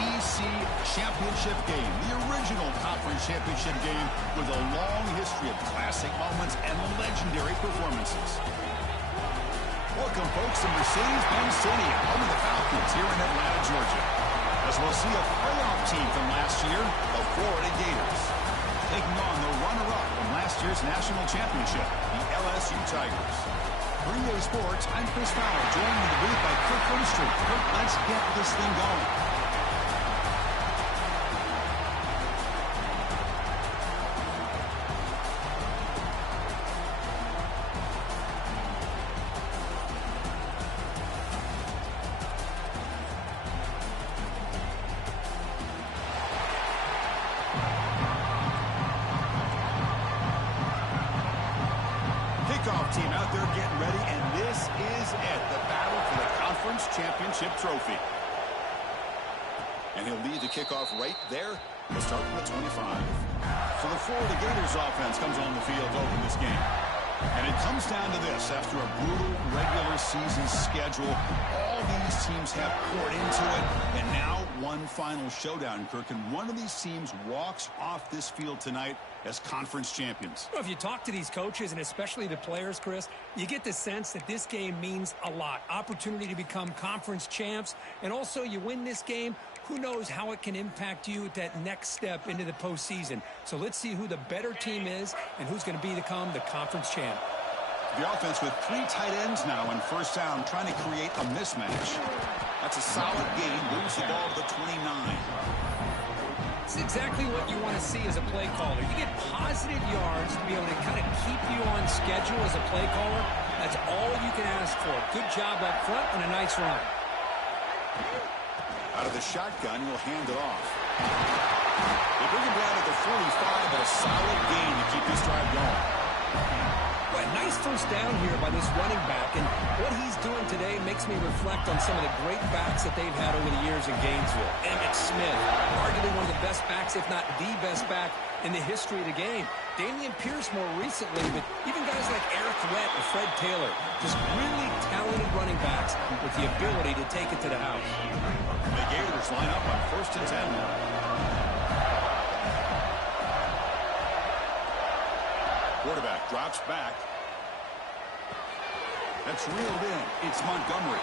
SEC championship game, the original conference championship game with a long history of classic moments and legendary performances. Welcome, folks, to Mercedes-Benz Stadium, home of the Falcons here in Atlanta, Georgia, as we'll see a playoff team from last year, the Florida Gators, taking on the runner-up from last year's national championship, the LSU Tigers. For EA Sports, I'm Chris Fowler, joined in the booth by Kirk Winstrom. Kirk, let's get this thing going. Kickoff team out there getting ready, and this is it, the battle for the conference championship trophy. And he'll lead the kickoff right there. He'll start from the 25. So the Florida Gators offense comes on the field to open this game. And it comes down to this. After a brutal regular season schedule, all these teams have poured into it, and now one final showdown, Kirk. And one of these teams walks off this field tonight as conference champions. Well, if you talk to these coaches, and especially the players, Chris, you get the sense that this game means a lot. Opportunity to become conference champs, and also you win this game, who knows how it can impact you at that next step into the postseason. So let's see who the better team is and who's going to become the conference champ. The offense with 3 tight ends now in first down, trying to create a mismatch. That's a solid gain, moves the ball to the 29. It's exactly what you want to see as a play caller. You get positive yards to be able to kind of keep you on schedule as a play caller. That's all you can ask for. Good job up front and a nice run. Out of the shotgun, he'll hand it off. They bring him down at the 45, but a solid gain to keep this drive going. Well, nice first down here by this running back, and what he's doing today makes me reflect on some of the great backs that they've had over the years in Gainesville. Emmitt Smith, arguably one of the best backs, if not the best back in the history of the game. Damian Pierce more recently, but even guys like Eric Rett and Fred Taylor, just really talented running backs with the ability to take it to the house. The Gators line up on 1st and 10. Quarterback drops back. That's reeled in. It's Montgomery.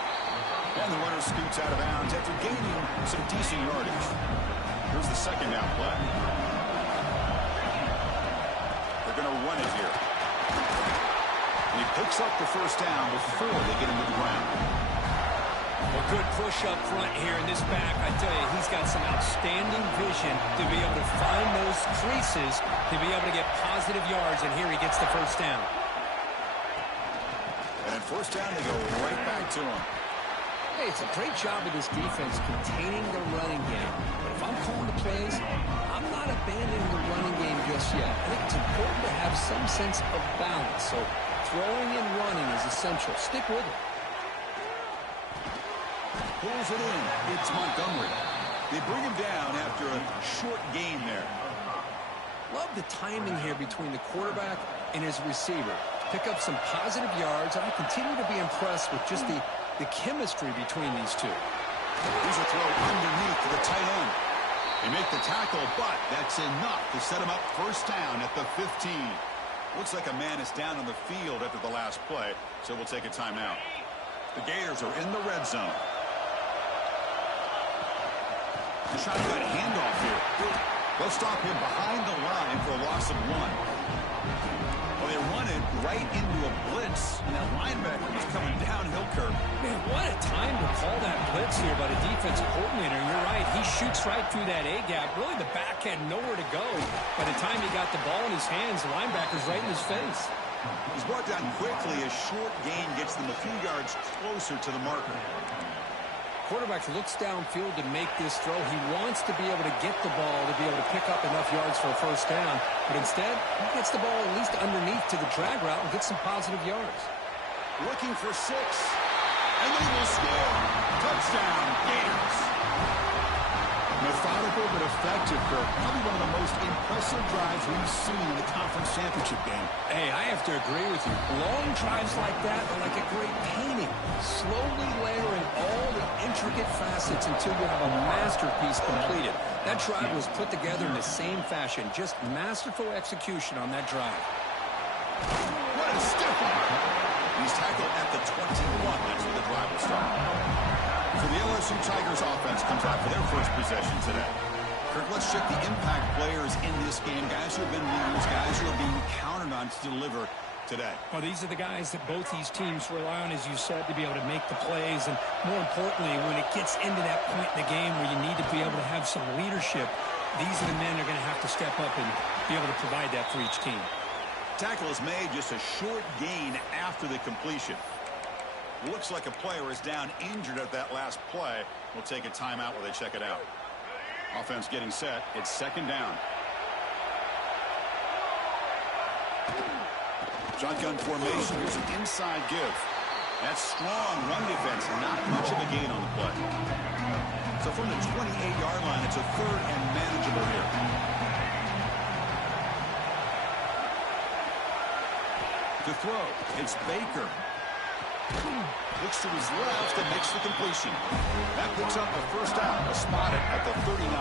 And the runner scoots out of bounds after gaining some decent yardage. Here's the second down play. They're going to run it here. And he picks up the first down before they get him to the ground. A good push up front here in this back. I tell you, he's got some outstanding vision to be able to find those creases, to be able to get positive yards, and here he gets the first down. And first down, they go right back to him. Hey, it's a great job of this defense containing the running game. But if I'm calling the plays, I'm not abandoning the running game just yet. I think it's important to have some sense of balance. So throwing and running is essential. Stick with it. Pulls it in. It's Montgomery. They bring him down after a short gain there. Love the timing here between the quarterback and his receiver. Pick up some positive yards. I continue to be impressed with just the chemistry between these two. Here's a throw underneath to the tight end. They make the tackle, but that's enough to set him up first down at the 15. Looks like a man is down on the field after the last play, so we'll take a timeout. The Gators are in the red zone. The shotgun handoff here. They'll stop him behind the line for a loss of 1. Well, they run it right into a blitz, and that linebacker was coming downhill, Kirk. Man, what a time to call that blitz here by the defensive coordinator. You're right. He shoots right through that A-gap. Really, the back had nowhere to go. By the time he got the ball in his hands, the linebacker's right in his face. He's brought down quickly. A short gain gets them a few yards closer to the marker. Quarterback looks downfield to make this throw. He wants to be able to get the ball to be able to pick up enough yards for a first down. But instead, he gets the ball at least underneath to the drag route and gets some positive yards. Looking for 6. And they will score. Touchdown, Gators. Methodical but effective for probably one of the most impressive drives we've seen in the conference championship game. Hey, I have to agree with you. Long drives like that are like a great painting. Slowly layering all the intricate facets until you have a masterpiece completed. That drive was put together in the same fashion. Just masterful execution on that drive. What a stiff one. He's tackled at the 21. That's where the drive will start. So the LSU Tigers offense comes out for their first possession today. Kirk, let's check the impact players in this game. Guys who have been leaders, guys who are being counted on to deliver today. Well, these are the guys that both these teams rely on, as you said, to be able to make the plays. And more importantly, when it gets into that point in the game where you need to be able to have some leadership, these are the men that are going to have to step up and be able to provide that for each team. Tackle is made, just a short gain after the completion. Looks like a player is down injured at that last play. We'll take a timeout while they check it out. Offense getting set. It's second down. Shotgun formation. Here's an inside give. That's strong run defense. Not much of a gain on the play. So from the 28-yard line, it's a third and manageable here. To throw, it's Baker. Looks to his left and makes the completion. That picks up a first down, spotted at the 39.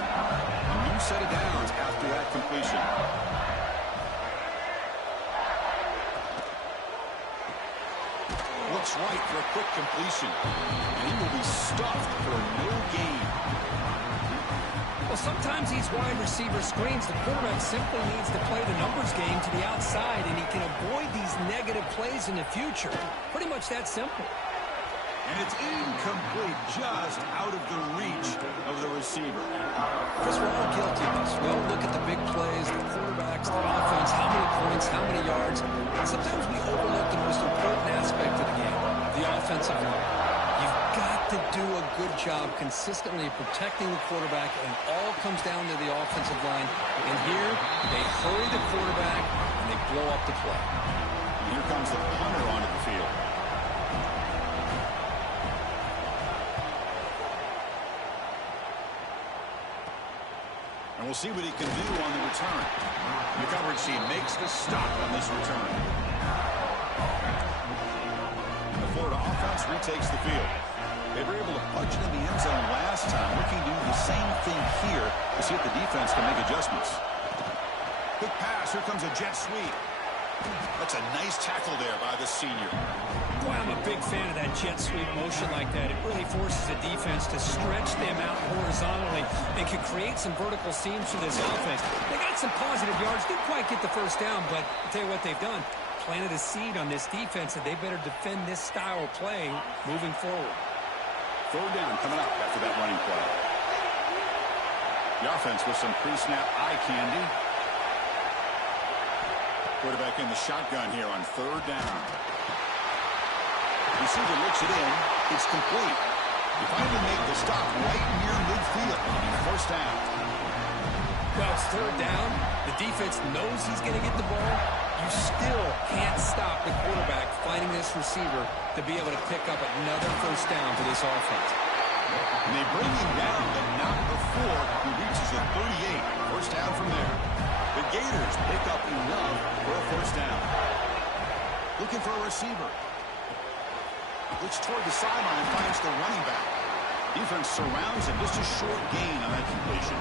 A new set of downs after that completion. Looks right for a quick completion. And he will be stuffed for no gain. Well, sometimes these wide receiver screens, the quarterback simply needs to play the numbers game to the outside, and he can avoid these negative plays in the future. Pretty much that simple. And it's incomplete, just out of the reach of the receiver. Chris, we're all guilty of this. We all look at the big plays, the quarterbacks, the offense, how many points, how many yards. And sometimes we overlook the most important aspect of the game, the offensive line. You've got to do a good job consistently protecting the quarterback, and it all comes down to the offensive line. And here, they hurry the quarterback, and they blow up the play. And here comes the punter onto the field. And we'll see what he can do on the return. The coverage team makes the stop on this return. The Florida offense retakes the field. They were able to punch it in the end zone last time. Looking to do the same thing here to see if the defense can make adjustments. Quick pass. Here comes a jet sweep. That's a nice tackle there by the senior. Boy, I'm a big fan of that jet sweep motion like that. It really forces the defense to stretch them out horizontally and can create some vertical seams for this offense. They got some positive yards. Didn't quite get the first down, but I'll tell you what they've done. Planted a seed on this defense, and they better defend this style of play moving forward. Third down coming up after that running play. The offense with some pre-snap eye candy. Quarterback in the shotgun here on third down. Receiver looks it in. It's complete. He finally made the stop right near midfield. It'll be first down. Well, it's third down. The defense knows he's going to get the ball. You still can't stop the quarterback finding this receiver to be able to pick up another first down for this offense. And they bring him down, but not before he reaches the 38. First down from there. The Gators pick up enough for a first down. Looking for a receiver. Looks toward the sideline, finds the running back. Defense surrounds him. Just a short gain on that completion.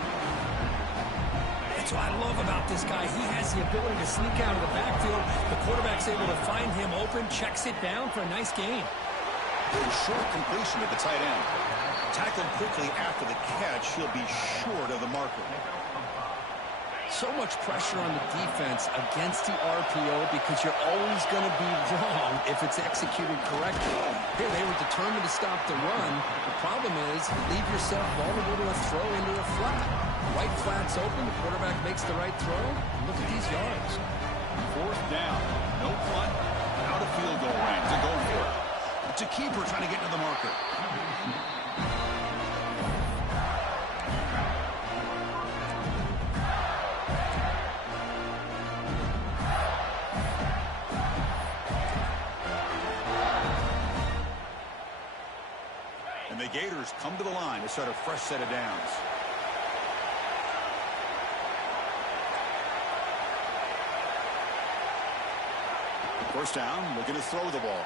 That's what I love about this guy. He has the ability to sneak out of the backfield. The quarterback's able to find him open, checks it down for a nice gain. Good short completion to the tight end. Tackled quickly after the catch. He'll be short of the marker. So much pressure on the defense against the RPO because you're always going to be wrong if it's executed correctly. Here, they were determined to stop the run. The problem is you leave yourself vulnerable to a throw into a flat. Right flat's open. The quarterback makes the right throw. Look at these yards. Fourth down. No punt. Out of field goal range. They're going for it. It's a keeper trying to get to the marker. And the Gators come to the line to start a fresh set of downs. First down, looking to throw the ball.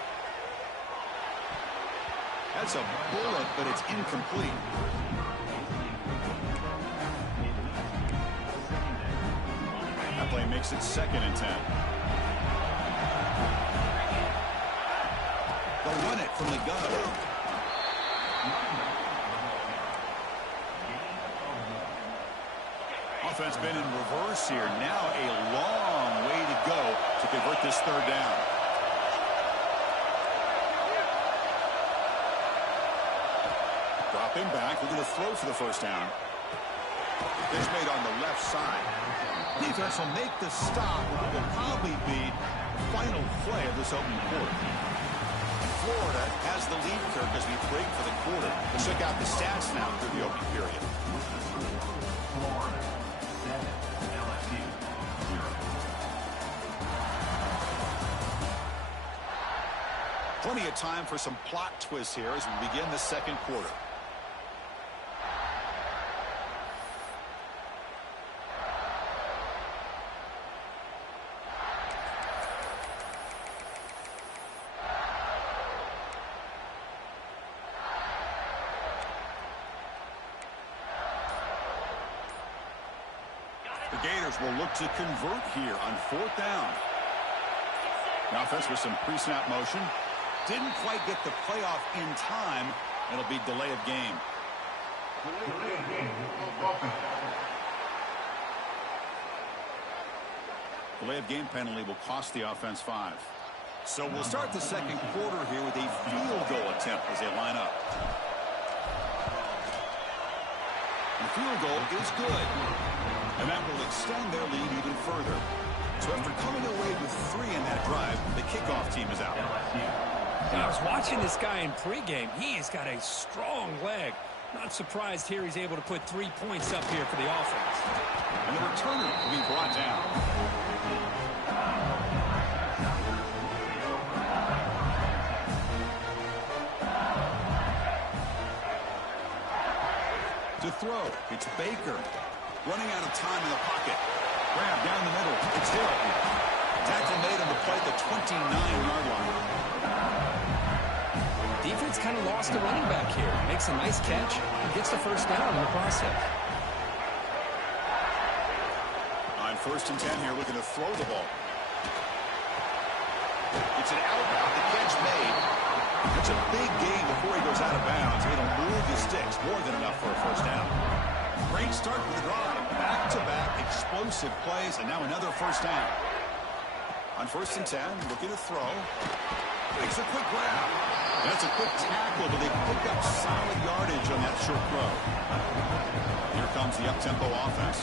That's a bullet, but it's incomplete. That play makes it 2nd and 10. They'll run it from the gun. Offense been in reverse here. Now a long way to go to convert this 3rd down. Dropping back, we're going to throw for the 1st down. This made on the left side. Defense will make the stop, but will probably be the final play of this opening quarter. Florida has the lead, Kirk, as we break for the quarter. We'll check out the stats now through the opening period. Plenty of time for some plot twists here as we begin the 2nd quarter. The Gators will look to convert here on 4th down. The offense with some pre-snap motion. Didn't quite get the playoff in time. It'll be delay of game. Delay of game penalty will cost the offense 5. So we'll start the 2nd quarter here with a field goal attempt as they line up. The field goal is good, and that will extend their lead even further. So after coming away with 3 in that drive, the kickoff team is out. I was watching this guy in pregame. He's got a strong leg. Not surprised here he's able to put 3 points up here for the offense. And the returner will be brought down. To throw, it's Baker. Running out of time in the pocket. Grab down the middle. It's Hill. Tackle made on the play at the 29-yard line. Defense kind of lost a running back here. Makes a nice catch and gets the 1st down in the process. On 1st and 10 here, looking to throw the ball. It's an out-route. The catch made. It's a big gain before he goes out of bounds. It'll move the sticks. More than enough for a 1st down. Great start for the drive. Back-to-back explosive plays, and now another 1st down. On 1st and 10, looking to throw. Makes a quick grab. That's a quick tackle, but they pick up solid yardage on that short throw. Here comes the up-tempo offense.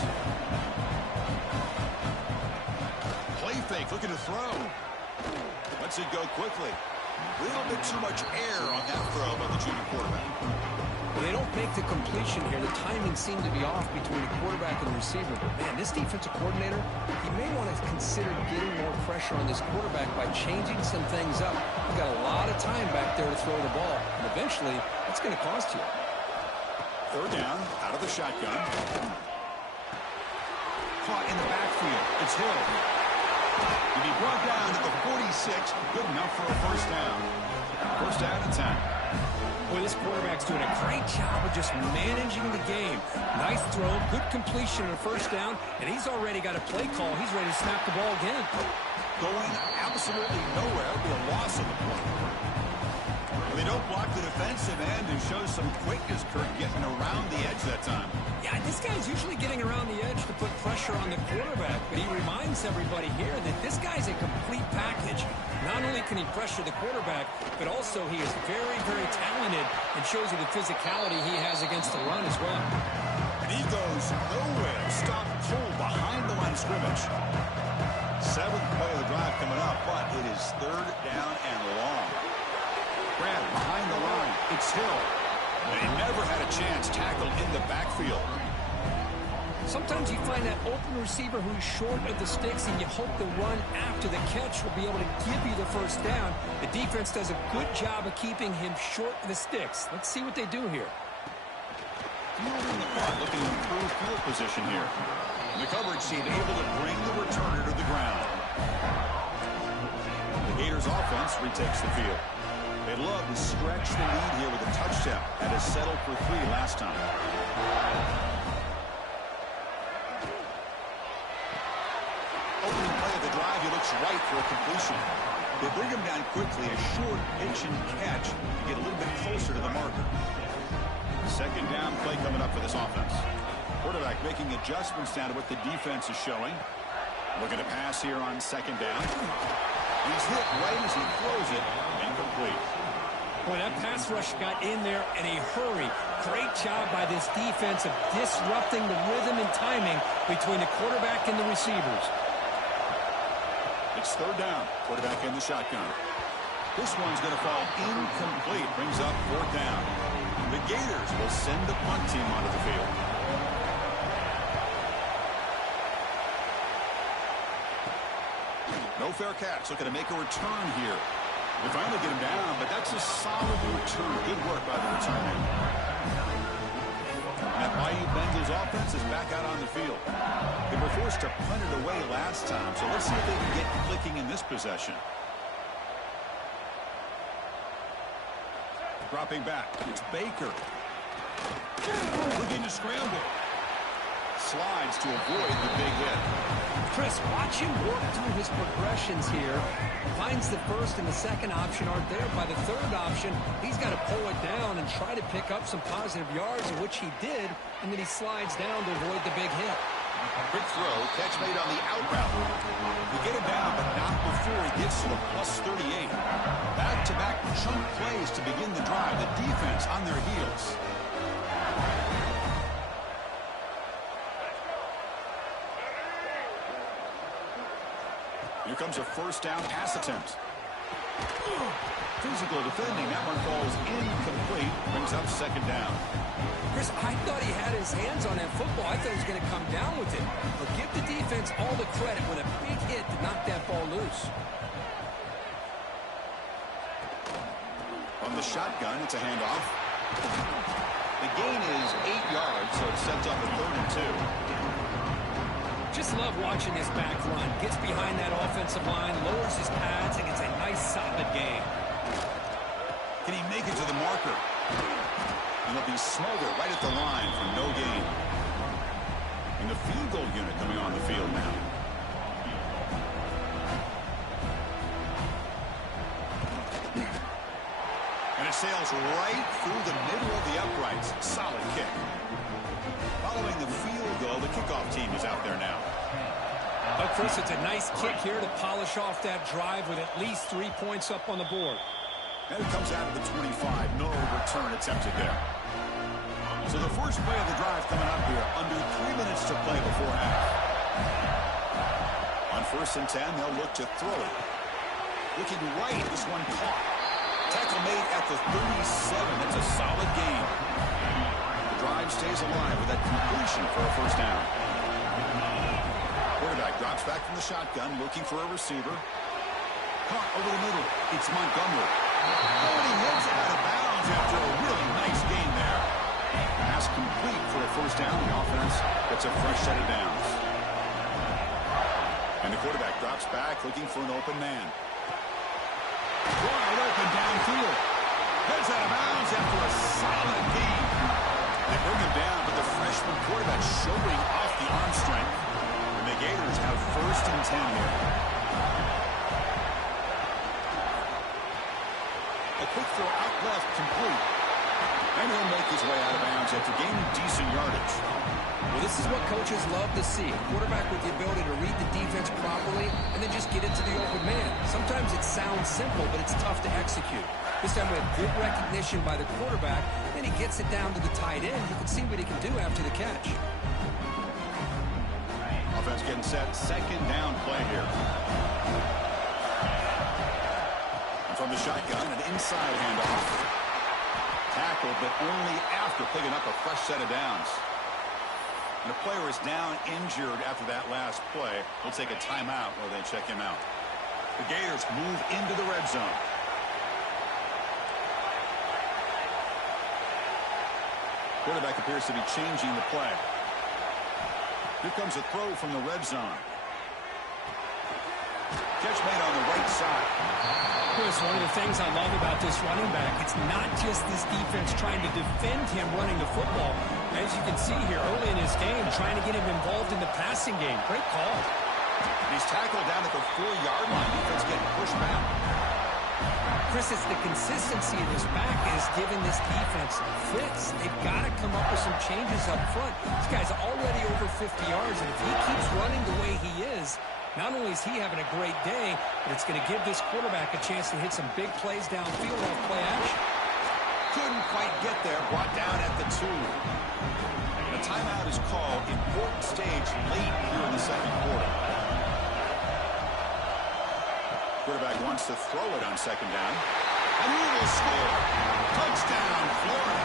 Play fake, looking to throw. Lets it go quickly. A little bit too much air on that throw by the junior quarterback. Well, they don't make the completion here. The timing seemed to be off between the quarterback and the receiver. But, man, this defensive coordinator, he may want to consider getting more pressure on this quarterback by changing some things up. You've got a lot of time back there to throw the ball. And eventually, it's going to cost you. 3rd down, out of the shotgun. Caught in the backfield. It's Hill. To be brought down to the 46. Good enough for a 1st down. 1st down and 10. Boy, this quarterback's doing a great job of just managing the game. Nice throw, good completion on a 1st down, and he's already got a play call. He's ready to snap the ball again. Going absolutely nowhere. It'll be a loss of the point. They don't block the defensive end and show some quickness, Kirk, getting around the edge that time. Yeah, this guy's usually getting around the edge to put pressure on the quarterback, but he reminds everybody here that this guy's a complete package. Not only can he pressure the quarterback, but also he is very, very talented and shows you the physicality he has against the run as well. And he goes nowhere. Stop cold behind the line of scrimmage. 7th play of the drive coming up, but it is 3rd down and long. Grab behind the line. It's Hill. And he never had a chance tackled in the backfield. Sometimes you find that open receiver who's short of the sticks, and you hope the run after the catch will be able to give you the 1st down. The defense does a good job of keeping him short of the sticks. Let's see what they do here. Fielding the punt, looking to improve field position here. And the coverage team able to bring the returner to the ground. The Gators offense retakes the field. They'd love to stretch the lead here with a touchdown. That has settled for 3 last time. Opening play of the drive, he looks right for a completion. They bring him down quickly, a short pitch and catch to get a little bit closer to the marker. Second down play coming up for this offense. Quarterback making adjustments down to what the defense is showing. Looking to pass here on second down. He's hit right as he throws it. Incomplete. Boy, that pass rush got in there in a hurry. Great job by this defense of disrupting the rhythm and timing between the quarterback and the receivers. It's third down. Quarterback in the shotgun. This one's going to fall incomplete. Brings up fourth down. The Gators will send the punt team onto the field. No fair catch. Looking to make a return here. They finally get him down, but that's a solid return. Good work by the return. That Bayou Bengals offense is back out on the field. They were forced to punt it away last time, so let's see if they can get clicking in this possession. Dropping back. It's Baker. Looking to scramble. Slides to avoid the big hit. Chris, watch him work through his progressions here. Finds the first and the second option aren't there. By the third option, he's got to pull it down and try to pick up some positive yards, which he did, and then he slides down to avoid the big hit. Quick throw, catch made on the out route. They get him down, but not before he gets to the plus 38. Back-to-back chunk plays to begin the drive. The defense on their heels. Here comes a first down pass attempt. Physical defending. That one falls incomplete. Brings up second down. Chris, I thought he had his hands on that football. I thought he was going to come down with it. But give the defense all the credit with a big hit to knock that ball loose. On the shotgun, it's a handoff. The gain is 8 yards, so it sets up a 3rd and 2. Just love watching this back run. Gets behind that offensive line, lowers his pads, and gets a nice, solid gain. Can he make it to the marker? And he'll be smothered right at the line for no gain. And the field goal unit coming on the field now. And it sails right through the middle of the uprights. Solid kick. Following the field goal, the kickoff team is out there now. But Chris, it's a nice kick here to polish off that drive with at least 3 points up on the board. And it comes out of the 25. No return attempted there. So the first play of the drive coming up here. Under 3 minutes to play before half. On 1st and 10, they'll look to throw it. Looking right, this one caught. Tackle made at the 37. That's a solid gain. The drive stays alive with that completion for a first down. Quarterback drops back from the shotgun, looking for a receiver. Caught over the middle. It's Montgomery. Oh, and he heads out of bounds after a really nice gain there. Pass complete for a first down. The offense gets a fresh set of downs. And the quarterback drops back, looking for an open man. Wide open downfield. Heads out of bounds after a solid gain. They bring him down, but the freshman quarterback showing off the arm strength. And the Gators have 1st and 10 here. A quick throw out left, complete. And he'll make his way out of bounds after gaining decent yardage. Well, this is what coaches love to see. A quarterback with the ability to read the defense properly and then just get it to the open man. Sometimes it sounds simple, but it's tough to execute. This time we have good recognition by the quarterback, and he gets it down to the tight end. You can see what he can do after the catch. Offense getting set. Second down play here. And from the shotgun, an inside handoff. Tackled, but only after picking up a fresh set of downs. And the player is down injured after that last play. We'll take a timeout while they check him out. The Gators move into the red zone. Quarterback appears to be changing the play. Here comes a throw from the red zone. Catch made on the right side. Chris, one of the things I love about this running back, it's not just this defense trying to defend him running the football. As you can see here early in his game, trying to get him involved in the passing game. Great call. He's tackled down at the 4-yard line. Defense getting pushed back. Chris, it's the consistency of his back is giving this defense fits. They've got to come up with some changes up front. This guy's already over 50 yards, and if he keeps running the way he is, not only is he having a great day, but it's going to give this quarterback a chance to hit some big plays downfield off play action. Couldn't quite get there. Brought down at the 2. And a timeout is called. Important stage late here in the second quarter. Quarterback wants to throw it on second down. And he will score. Touchdown, Florida.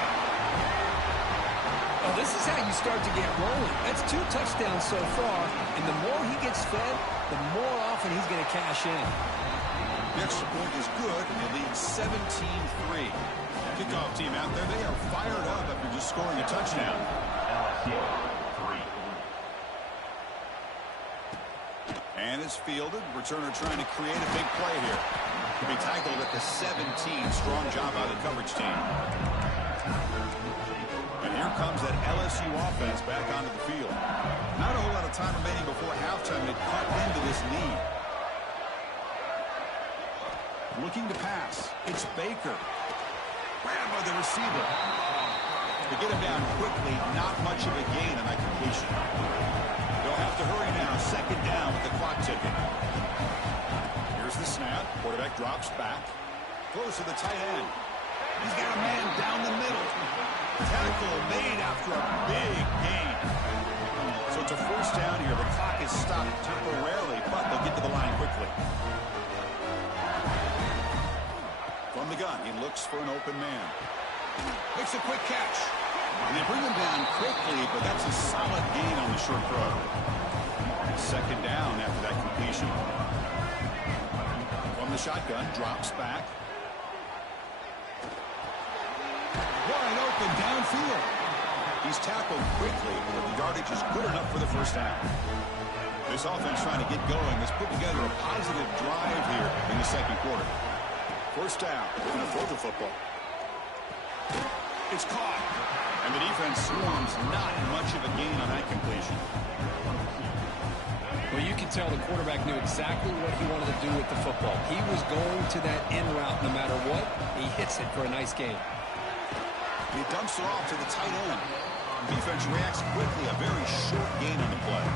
Oh, this is how you start to get rolling. That's 2 touchdowns so far, and the more he gets fed, the more often he's going to cash in. The extra point is good, and they lead 17-3. Kickoff team out there, they are fired up after just scoring a touchdown. And is fielded. Returner trying to create a big play here. Could be tackled at the 17. Strong job by the coverage team. And here comes that LSU offense back onto the field. Not a whole lot of time remaining before halftime. They cut into this lead. Looking to pass. It's Baker. Grabbed by the receiver. They get him down quickly. Not much of a gain on that completion. They'll have to hurry now. Second down with the clock ticking. Here's the snap. Quarterback drops back. Throws to the tight end. He's got a man down the middle. Tackle made after a big gain. So it's a first down here. The clock is stopped temporarily, but they'll get to the line quickly. From the gun, he looks for an open man. Makes a quick catch. And they bring him down quickly, but that's a solid gain on the short throw. Second down after that completion. From the shotgun, drops back. Wide open downfield. He's tackled quickly, but the yardage is good enough for the first down. This offense trying to get going has put together a positive drive here in the second quarter. First down, they're going to throw the football. It's caught. And the defense swarms, not much of a gain on that completion. Well, you can tell the quarterback knew exactly what he wanted to do with the football. He was going to that in route no matter what. He hits it for a nice gain. He dumps it off to the tight end. Defense reacts quickly, a very short gain on the play.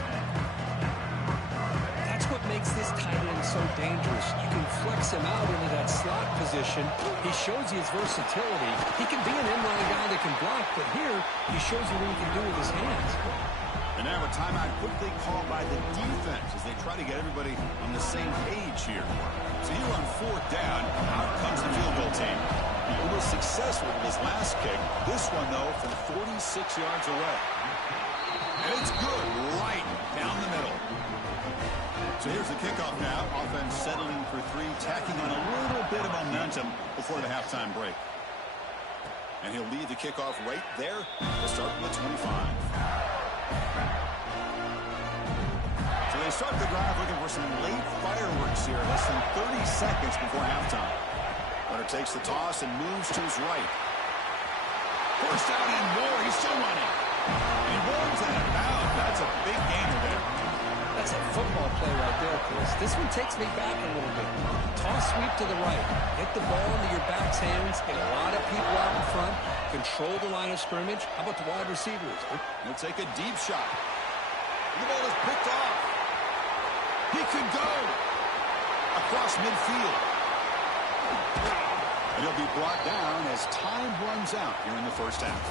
That's what makes this tight end so dangerous. You can flex him out into that slot position. He shows you his versatility. He can be an inline guy that can block, but here he shows you what he can do with his hands. And now a timeout quickly called by the defense as they try to get everybody on the same page here. So here on fourth down, out comes the field goal team. He was successful with his last kick. This one, though, from 46 yards away. And it's good right down the middle. So here's the kickoff now. Offense settling for 3, tacking on a little bit of momentum before the halftime break. And he'll lead the kickoff right there to start from the 25. So they start the drive looking for some late fireworks here. Less than 30 seconds before halftime. Runner takes the toss and moves to his right. First down and more. He's still running. And he rolls that out. That's a big gainer there. That's a football play right there, Chris. This one takes me back a little bit. Toss sweep to the right. Get the ball into your back's hands. Get a lot of people out in front. Control the line of scrimmage. How about the wide receivers? He'll take a deep shot. The ball is picked off. He could go across midfield. And he'll be brought down as time runs out here in the first half.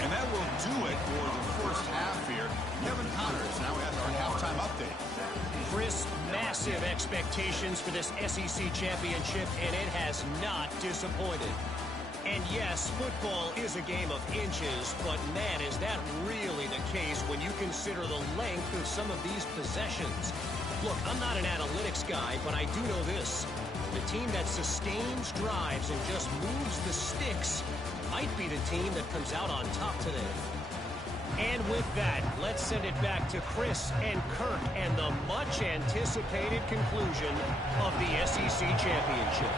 And that will do it for the first half here. Kevin Connors now has our halftime update. Chris, massive expectations for this SEC championship, and it has not disappointed. And yes, football is a game of inches, but man, is that really the case when you consider the length of some of these possessions. Look, I'm not an analytics guy, but I do know this. The team that sustains drives and just moves the sticks might be the team that comes out on top today. And with that, let's send it back to Chris and Kirk and the much-anticipated conclusion of the SEC Championship.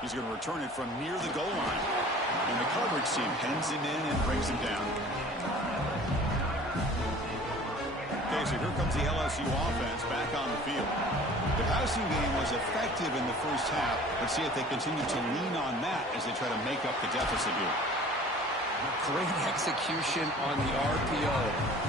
He's going to return it from near the goal line. And the coverage team pens him in and brings him down. Okay, so here comes the LSU offense back on the field. The passing game was effective in the first half. Let's see if they continue to lean on that as they try to make up the deficit here. Great execution on the RPO.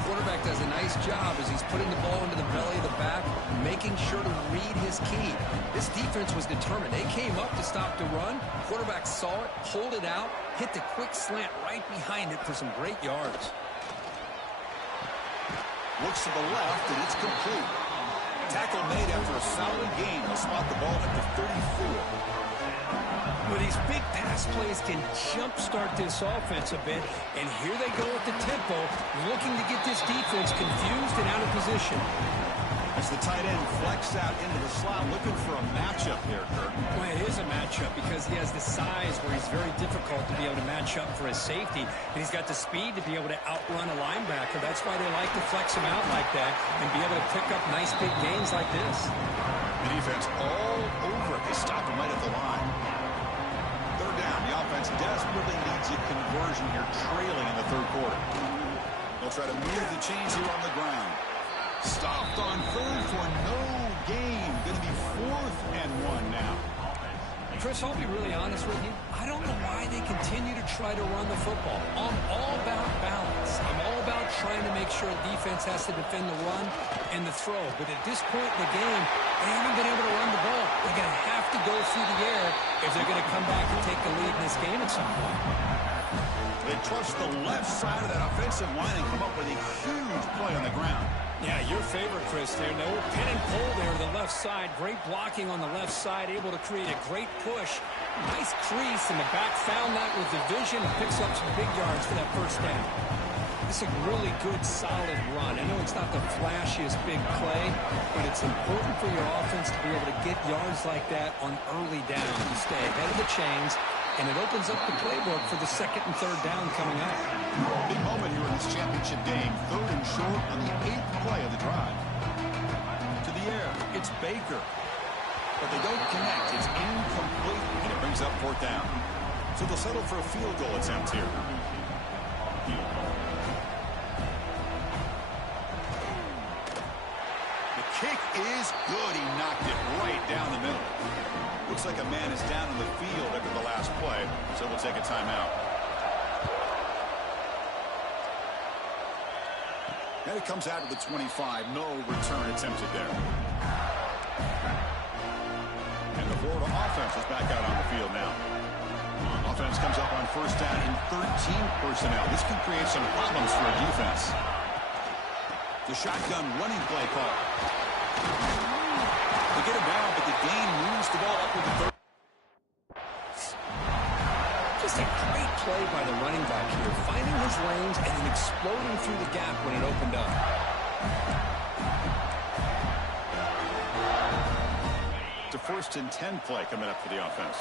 Quarterback does a nice job as he's putting the ball into the belly of the back, making sure to read his key. This defense was determined. They came up to stop the run. Quarterback saw it, pulled it out, hit the quick slant right behind it for some great yards. Looks to the left, and it's complete. Tackle made after a solid gain. They'll spot the ball at the 34. Well, these big pass plays can jumpstart this offense a bit, and here they go at the tempo, looking to get this defense confused and out of position. As the tight end flexed out into the slot, looking for a matchup here, Kirk. Well, it is a matchup because he has the size where he's very difficult to be able to match up for his safety, and he's got the speed to be able to outrun a linebacker. That's why they like to flex him out like that and be able to pick up nice big gains like this. The defense all over it. They stop him right at the line. Third down. The offense desperately needs a conversion here, trailing in the third quarter. They'll try to move the chains here on the ground. Stopped on third for no gain. Going to be 4th and 1 now. Chris, I'll be really honest with you. I don't know why they continue to try to run the football. I'm all about balance. I'm all about trying to make sure the defense has to defend the run and the throw. But at this point in the game, they haven't been able to run the ball. They're going to have to go through the air if they're going to come back and take the lead in this game at some point. They trust the left side of that offensive line and come up with a huge play on the ground. Yeah, your favorite, Chris, there. No pin and pull there to the left side. Great blocking on the left side, able to create a great push. Nice crease, and the back found that with the vision and picks up some big yards for that first down. This is a really good, solid run. I know it's not the flashiest big play, but it's important for your offense to be able to get yards like that on early down to stay ahead of the chains, and it opens up the playbook for the second and third down coming up. Big moment here in this championship game. 3rd and short on the 8th play of the drive. To the air, it's Baker. But they don't connect. It's incomplete, and it brings up 4th down. So they'll settle for a field goal attempt here. The kick is good. He knocked it right down the middle. Looks like a man is down in the field after the last play, so we'll take a timeout. And it comes out of the 25. No return attempted there. And the Florida offense is back out on the field now. Offense comes up on 1st down and 13 personnel. This can create some problems for a defense. The shotgun running play call. They get it down, but the gain moves the ball up with the 3rd. Just a great play by the running back here, finding his lanes and then exploding through the gap when it opened up. To 1st and 10 play coming up for the offense.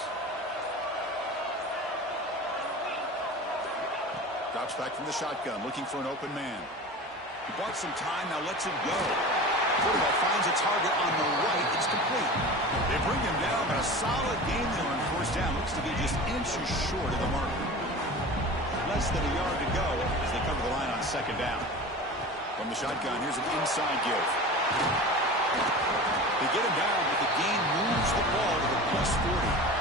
Drops back from the shotgun, looking for an open man. He bought some time, now lets it go. Quarterback finds a target on the right. It's complete. They bring him down, but a solid game there on 1st down. Looks to be just inches short of the marker. Less than a yard to go as they cover the line on 2nd down. From the shotgun, here's an inside give. They get him down, but the gain moves the ball to the +40.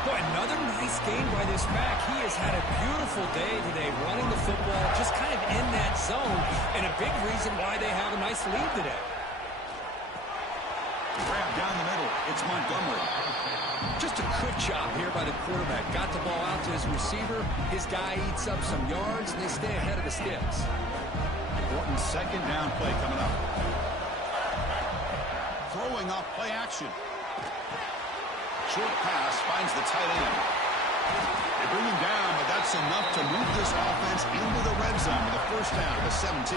Boy, another nice game by this back. He has had a beautiful day today running the football, just kind of in that zone, and a big reason why they have a nice lead today. Grab down the middle. It's Montgomery. Just a good job here by the quarterback. Got the ball out to his receiver. His guy eats up some yards, and they stay ahead of the sticks. Important 2nd down play coming up. Throwing off play action. Short pass finds the tight end. They bring him down, but that's enough to move this offense into the red zone with a 1st down to 17.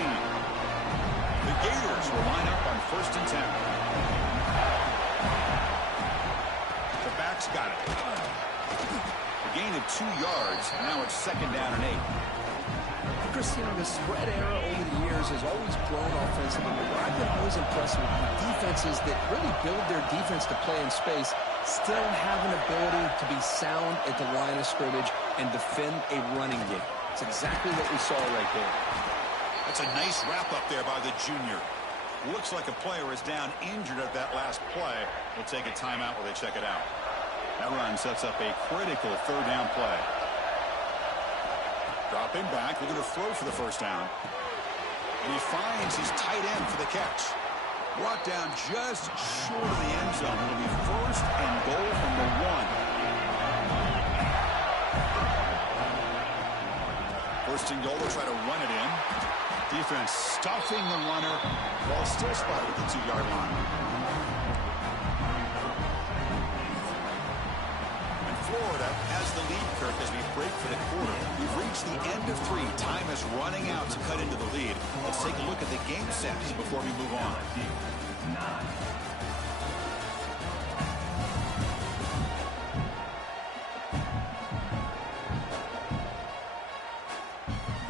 The Gators will line up on 1st and 10. The back's got it. gain of 2 yards. Now it's 2nd down and 8. Chris, you know, the spread era over the years has always grown offensively, but what I've been always impressed with defenses that really build their defense to play in space still have an ability to be sound at the line of scrimmage and defend a running game. It's exactly what we saw right there. That's a nice wrap up there by the junior. Looks like a player is down injured at that last play. We'll take a timeout while they check it out. That run sets up a critical 3rd down play. Dropping back, we're going to throw for the 1st down. And he finds his tight end for the catch. Brought down just short of the end zone. It'll be 1st and goal from the 1. 1st and goal, they'll try to run it in. Defense stuffing the runner while still spotted at the 2-yard line. And Florida has the lead, Kirk, as we break for the quarter. We've reached the end of 3. Time is running out to cut into the lead. Let's take a look at the game sets before we move on.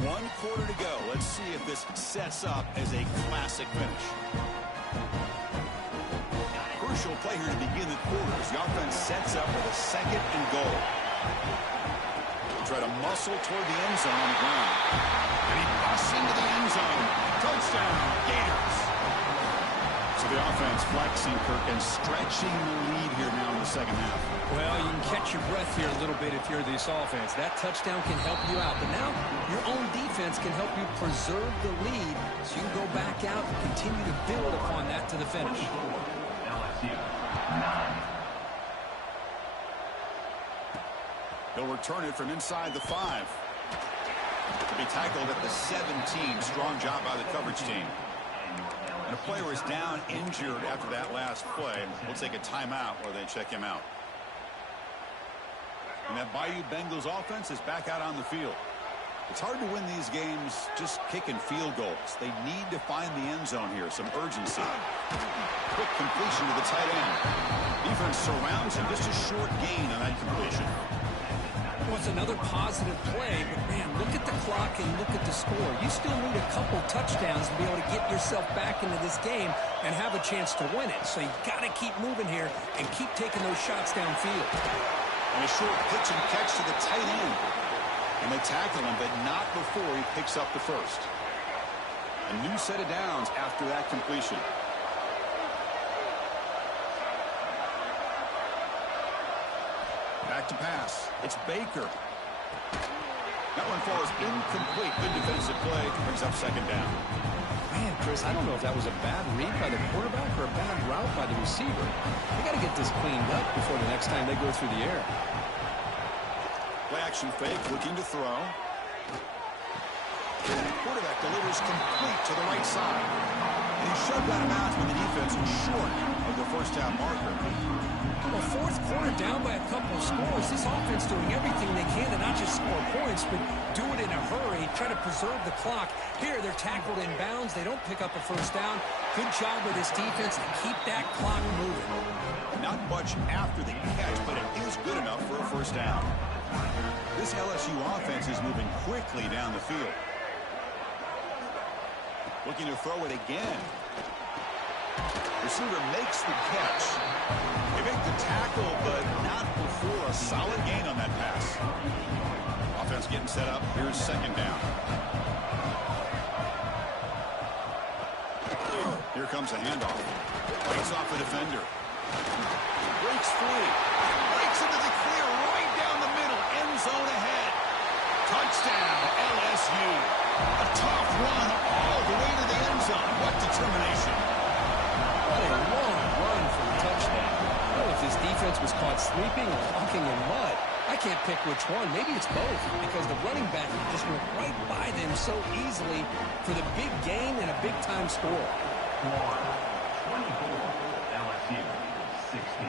One quarter to go. Let's see if this sets up as a classic finish. Crucial play here to begin the quarter as the offense sets up with a 2nd and goal. They'll try to muscle toward the end zone on the ground. And he busts into the end zone. Touchdown, Gators. So the offense flexing, Kirk, and stretching the lead here now in the 2nd half. Well, you can catch your breath here a little bit if you're this offense. That touchdown can help you out. But now your own defense can help you preserve the lead so you can go back out and continue to build upon that to the finish. He'll return it from inside the 5. To be tackled at the 17. Strong job by the coverage team. And a player is down injured after that last play. We'll take a timeout while they check him out. And that Bayou Bengals offense is back out on the field. It's hard to win these games just kicking field goals. They need to find the end zone here, some urgency. Quick completion to the tight end. Defense surrounds him, just a short gain on that completion. Well, it's another positive play, but man, look at the clock and look at the score. You still need a couple touchdowns to be able to get yourself back into this game and have a chance to win it. So you got to keep moving here and keep taking those shots downfield. And a short pitch and catch to the tight end. And they tackle him, but not before he picks up the 1st. A new set of downs after that completion. Back to pass. It's Baker. That one falls incomplete. Good defensive play. Brings up 2nd down. Man, Chris, I don't know if that was a bad read by the quarterback or a bad route by the receiver. They got to get this cleaned up before the next time they go through the air. Play action fake, looking to throw. And the quarterback delivers complete to the right side. And he's shoved out of bounds when the defense is short of the 1st half marker. Well, 4th quarter down by a couple of scores. This offense doing everything they can to not just score points, but do it in a hurry, try to preserve the clock. Here, they're tackled in bounds. They don't pick up a 1st down. Good job with this defense to keep that clock moving. Not much after the catch, but it is good enough for a 1st down. This LSU offense is moving quickly down the field. Looking to throw it again. Receiver makes the catch. They make the tackle, but not before a solid gain on that pass. Offense getting set up. Here's 2nd down. Here comes a handoff. Breaks off the defender. Breaks free. Breaks into the clear right down the middle. End zone ahead. Touchdown, LSU. A tough run all the way to the end zone. What determination. What a long run for the touchdown. I don't know if this defense was caught sleeping or walking in mud. I can't pick which one. Maybe it's both because the running back just went right by them so easily for the big gain and a big-time score.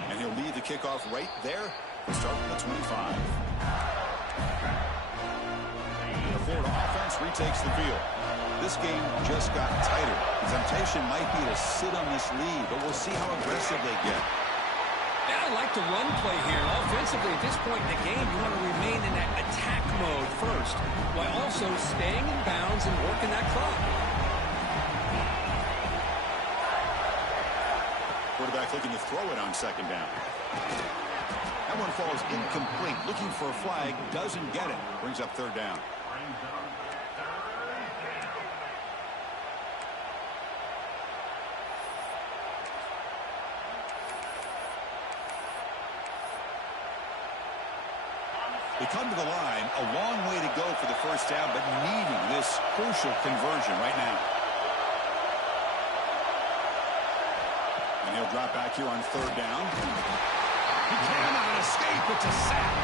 And he'll lead the kickoff right there. Start from the 25. The Florida offense retakes the field. This game just got tighter. The temptation might be to sit on this lead, but we'll see how aggressive they get. Yeah, I like the run play here. Offensively, at this point in the game, you want to remain in that attack mode first, while also staying in bounds and working that clock. Quarterback looking to throw it on second down. That one falls incomplete. Looking for a flag, doesn't get it. Brings up third down. They come to the line, a long way to go for the first down, but needing this crucial conversion right now. And he'll drop back here on third down. He cannot escape. It's a sack.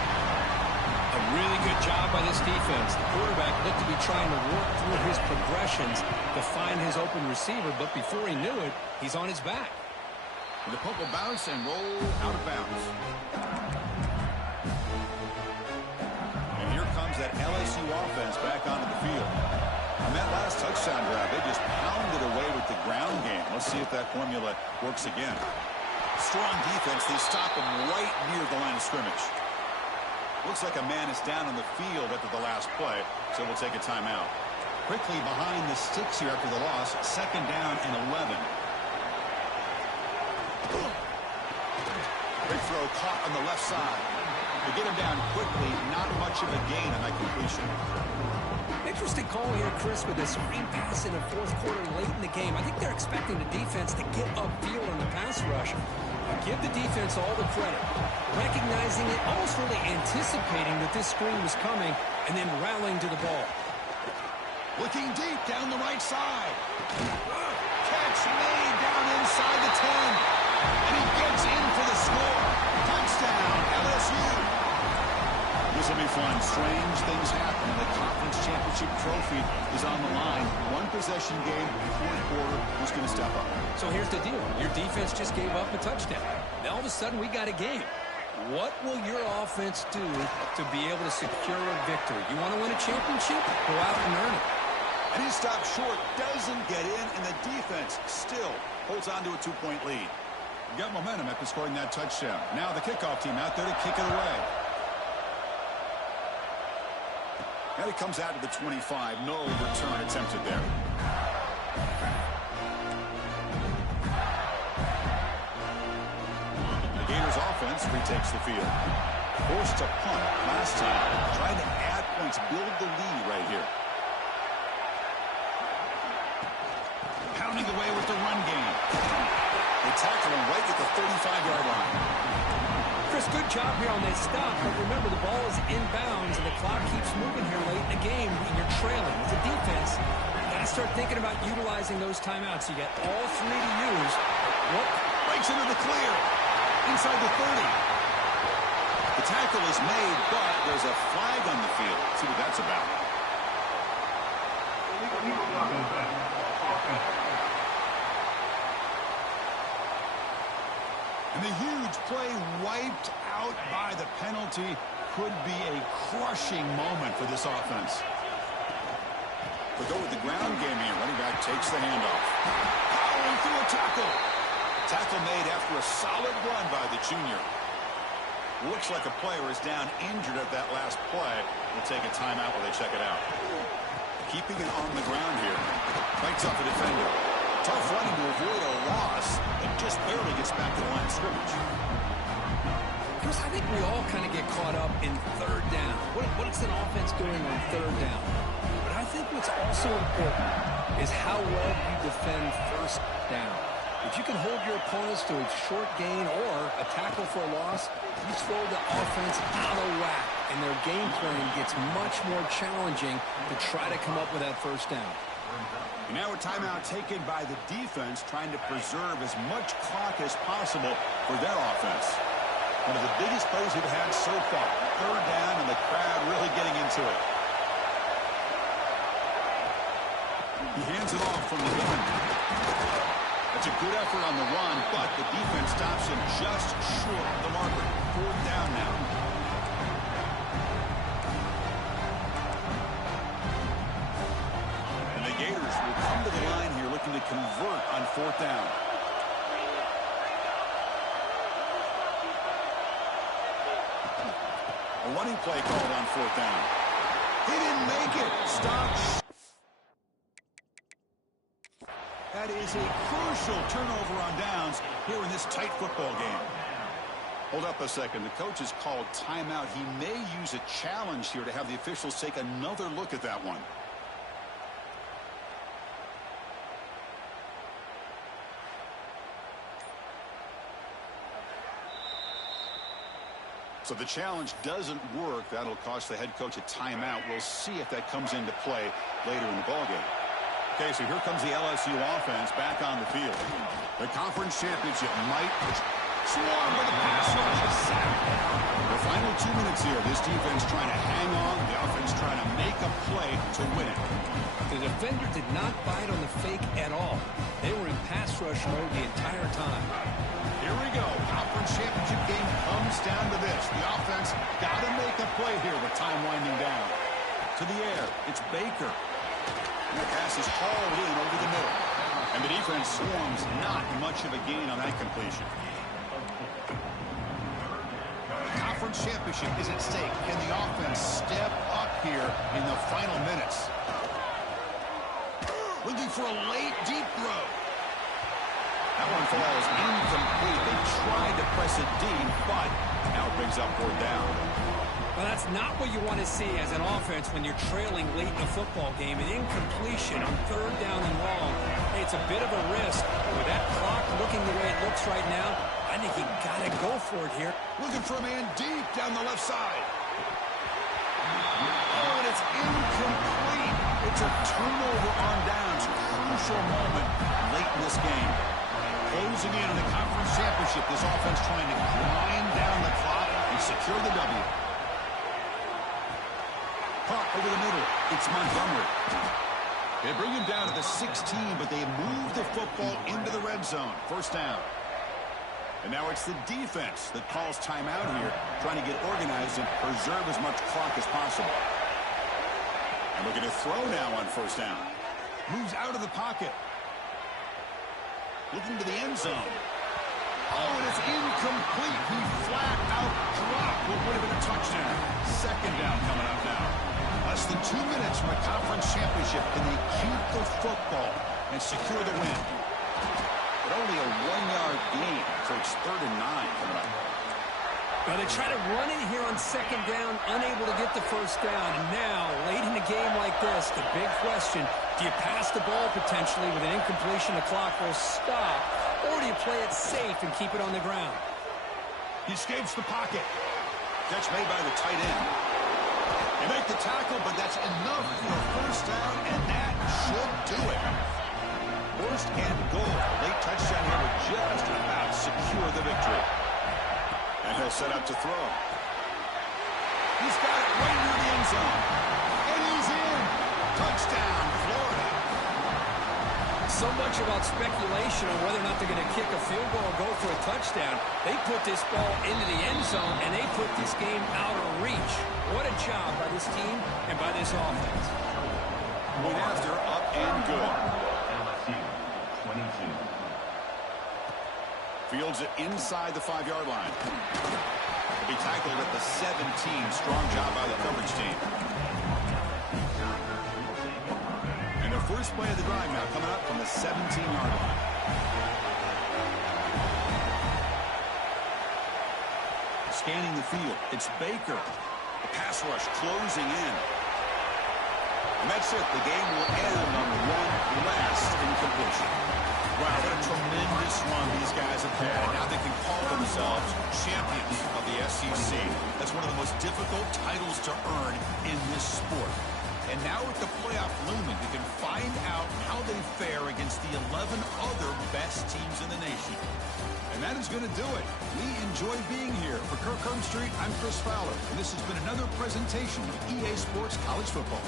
A really good job by this defense. The quarterback looked to be trying to work through his progressions to find his open receiver, but before he knew it, he's on his back. And the punt will bounce and roll out of bounds. That LSU offense back onto the field. On that last touchdown drive, they just pounded away with the ground game. Let's see if that formula works again. Strong defense. They stop him right near the line of scrimmage. Looks like a man is down on the field after the last play, so we'll take a timeout. Quickly behind the sticks here after the loss. Second down and 11. Big throw caught on the left side. To get him down quickly, not much of a gain on that completion. Interesting call here, Chris, with a screen pass in the fourth quarter late in the game. I think they're expecting the defense to get upfield on the pass rush. Give the defense all the credit. Recognizing it, almost really anticipating that this screen was coming, and then rallying to the ball. Looking deep down the right side. Catch made down inside the 10. And he gets in for the score. Touchdown, LSU. This will be fun. Strange things happen. The conference championship trophy is on the line. One possession game, fourth quarter. Who's going to step up? So here's the deal. Your defense just gave up a touchdown. Now all of a sudden we got a game. What will your offense do to be able to secure a victory? You want to win a championship? Go out and earn it. And he stops short, doesn't get in, and the defense still holds on to a 2-point lead. Got momentum after scoring that touchdown. Now the kickoff team out there to kick it away. And it comes out to the 25. No return attempted there. The Gators offense retakes the field. Forced to punt last time. Trying to add points, build the lead right here. Pounding away with the run game. They tackle him right at the 35-yard line. Chris, good job here on that stop, but remember the ball is inbounds and the clock keeps moving here late in the game and you're trailing. As a defense, you got to start thinking about utilizing those timeouts. You got all three to use. What? Breaks into the clear. Inside the 30. The tackle is made, but there's a flag on the field. Let's see what that's about. And the huge play wiped out by the penalty could be a crushing moment for this offense. But go with the ground game here. Running back takes the handoff. Powering through a tackle. Tackle made after a solid run by the junior. Looks like a player is down injured at that last play. We'll take a timeout while they check it out. Keeping it on the ground here. Fights up the defender. Tough running to avoid a loss and just barely gets back to the line of scrimmage. Chris, I think we all kind of get caught up in third down. What is an offense doing on third down? But I think what's also important is how well you defend first down. If you can hold your opponents to a short gain or a tackle for a loss, you throw the offense out of whack, and their game plan gets much more challenging to try to come up with that first down. And now a timeout taken by the defense, trying to preserve as much clock as possible for their offense. One of the biggest plays we've had so far. Third down, and the crowd really getting into it. He hands it off from the gun. That's a good effort on the run, but the defense stops him just short of the marker. Fourth down now. And the Gators will come to the line here looking to convert on fourth down. A running play called on fourth down. He didn't make it. Stop. That is a crucial turnover on downs here in this tight football game. Hold up a second. The coach has called timeout. He may use a challenge here to have the officials take another look at that one. So the challenge doesn't work. That'll cost the head coach a timeout. We'll see if that comes into play later in the ballgame. Okay, so here comes the LSU offense back on the field. The conference championship might swarm with a pass rush. A sack. The final 2 minutes here. This defense trying to hang on. The offense trying to make a play to win it. The defender did not bite on the fake at all. They were in pass rush mode the entire time. Here we go. Conference championship game comes down to this. The offense got to make a play here with time winding down. To the air. It's Baker. And the pass is hauled in over the middle. And the defense swarms. Not much of a gain on that completion. Conference championship is at stake. Can the offense step up here in the final minutes? Looking for a late deep throw. That one falls incomplete. They tried to press it deep, but now it brings up fourth down. Well, that's not what you want to see as an offense when you're trailing late in a football game. An incompletion on third down and long. Hey, it's a bit of a risk. With that clock looking the way it looks right now, I think you got to go for it here. Looking for a man deep down the left side. Oh, and it's incomplete. It's a turnover on downs. Crucial moment late in this game. Closing in on the conference championship. This offense trying to grind down the clock and secure the W. Caught over the middle. It's Montgomery. They bring him down to the 16, but they move the football into the red zone. First down. And now it's the defense that calls timeout here, trying to get organized and preserve as much clock as possible. And we're going to throw now on first down. Moves out of the pocket. Looking to the end zone. Oh, and it's incomplete. He flat out dropped what would have been a touchdown. Second down coming up now. Less than 2 minutes from a conference championship. Can they keep the football and secure the win? But only a 1-yard gain, so it's 3rd and 9 coming up. Well, they try to run it here on second down, unable to get the first down. And now, late in a game like this, the big question, do you pass the ball potentially with an incompletion? The clock will stop. Or do you play it safe and keep it on the ground? He escapes the pocket. Catch made by the tight end. They make the tackle, but that's enough for a first down, and that should do it. First and goal. Late touchdown here would just about secure the victory. And he'll set up to throw. He's got it right near the end zone. And he's in. Touchdown, Florida. So much about speculation on whether or not they're going to kick a field goal or go for a touchdown. They put this ball into the end zone, and they put this game out of reach. What a job by this team and by this offense. Point after, up and good. LSU, 22. Fields it inside the 5-yard line. He'll be tackled at the 17. Strong job by the coverage team. And the first play of the drive now coming up from the 17-yard line. Scanning the field. It's Baker. The pass rush closing in. And that's it. The game will end on one last incompletion. Wow, what a tremendous run these guys have had. And now they can call themselves champions of the SEC. That's one of the most difficult titles to earn in this sport. And now with the playoff looming, we can find out how they fare against the 11 other best teams in the nation. And that is going to do it. We enjoy being here. For Kirk Street, I'm Chris Fowler. And this has been another presentation of EA Sports College Football.